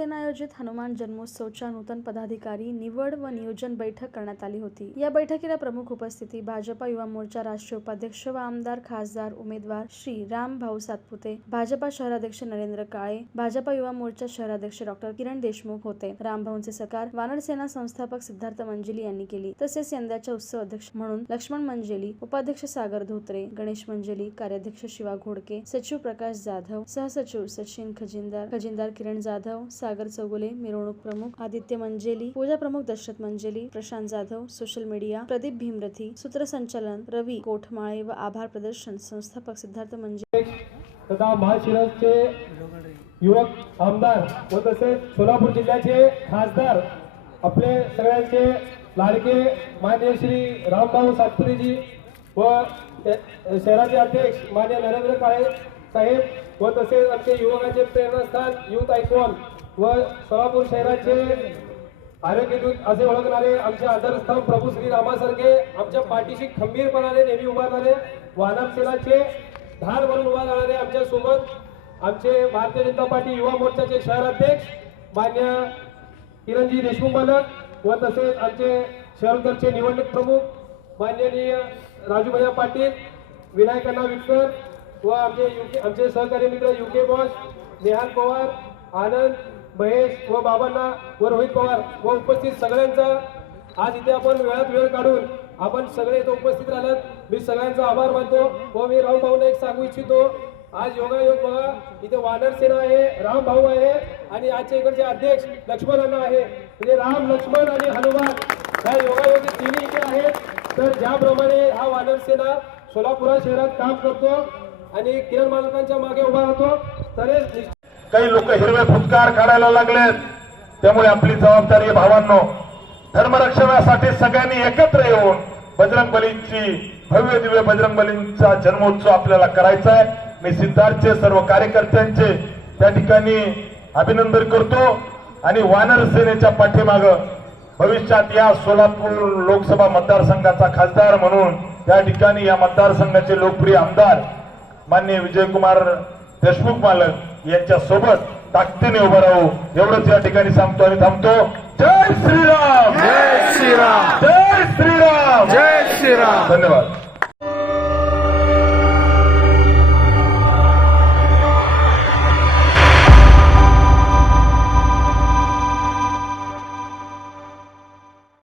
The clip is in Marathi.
सेना आयोजित हनुमान जन्मोत्सवच्या नूतन पदाधिकारी निवड व नियोजन बैठक करण्यात आली होती। या बैठकीला प्रमुख उपस्थिती भाजपा युवा मोर्चा राष्ट्रीय उपाध्यक्ष व आमदार खासदार उमेदवार श्री राम भाऊ सातपुते, भाजपा शहराध्यक्ष नरेंद्र काळे, भाजपा युवा मोर्चा शहराध्यक्ष डॉ. किरण देशमुख होते। रामभाऊंचे सत्कार वानर सेना संस्थापक सिद्धार्थ मंजिली यांनी केली। तसेच यंदाच्या उत्सव अध्यक्ष म्हणून लक्ष्मण मंजिली, उपाध्यक्ष सागर धोत्रे, गणेश मंजिली, कार्याध्यक्ष शिवा घोडके, सचिव प्रकाश जाधव, सहसचिव सचिन खजिनदार किरण जाधव, सागर चौगुले, मिरवणूक प्रमुख आदित्य मंजिली, पूजा प्रमुख दशरथ मंजिली, प्रशांत जाधव, सोशल मीडिया प्रदीप भीमरथी, सूत्रसंचालन रवी कोठमाळे व आभार प्रदर्शन संस्थापक सिद्धार्थ मंजिली तथा महाशिरसचे युवक आमदार व तसेच सोलापूर जिल्ह्याचे खासदार आपले सगळ्यांचे लाडके माननीय श्री रामभाऊ सातपुतेजी व शहराचे अध्यक्ष माननीय नरेंद्र काळे साहेब व तसेच आमचे युवकांचे प्रेरणास्थान युथ आयकॉन व सोलापूर शहराचे आरोग्यदूत असे ओळखणारे आमचे आदरस्तंभ प्रभू श्री रामासारखे आमच्या पाठीशी खंबीरपणाने नेहमी उभारणारे वानर सेनाचे धार म्हणून उभा राहणारे आमच्या सोबत आमचे भारतीय जनता पार्टी युवा मोर्चाचे शहराध्यक्ष मान्य किरणजी देशमुख मालक व तसेच आमचे शहरचे निवडणूक प्रमुख माननीय राजूभाई पाटील, विनायकण्णा विटकर व आमचे सहकारी मित्र युके बॉस, नेहाल पवार, आनंद, महेश व बाबांना व रोहित पवार व उपस्थित सगळ्यांचा आज इथे आपण वेळात वेळ काढून आपण सगळे इथे उपस्थित राहिलात। मी सगळ्यांचा आभार मानतो व मी राम भाऊंना एक सांगू इच्छितो, आज योगायोग बघा इथे वानर सेना आहे, राम भाऊ आहे आणि आजच्या इकडचे अध्यक्ष लक्ष्मण अण्णा आहे, म्हणजे राम, लक्ष्मण आणि हनुमान या योगायोगी तिन्ही इथे आहेत। तर ज्याप्रमाणे हा वानर सेना सोलापूर शहरात काम करतो आणि किरण मालकांच्या मागे उभा राहतो, तरीच काही लोक हिरवे फुटकार काढायला लागलेत। त्यामुळे आपली जबाबदारी भावांनो, धर्मरक्षणासाठी सगळ्यांनी एकत्र येऊन बजरंगबलींची भव्य दिव्य बजरंगबलींचा जन्मोत्सव आपल्याला करायचा आहे। मी सिद्धार्थचे सर्व कार्यकर्त्यांचे त्या ठिकाणी अभिनंदन करतो आणि वानर सेनेच्या पाठीमाग भविष्यात या सोलापूर लोकसभा मतदारसंघाचा खासदार म्हणून त्या ठिकाणी या मतदारसंघाचे लोकप्रिय आमदार माननीय विजयकुमार देशमुख मालक यांच्या सोबत ताकदीने उभं राहू एवढंच या ठिकाणी सांगतो आणि थांबतो। जय श्रीराम, जय श्रीराम, जय श्रीराम, जय श्रीराम। धन्यवाद।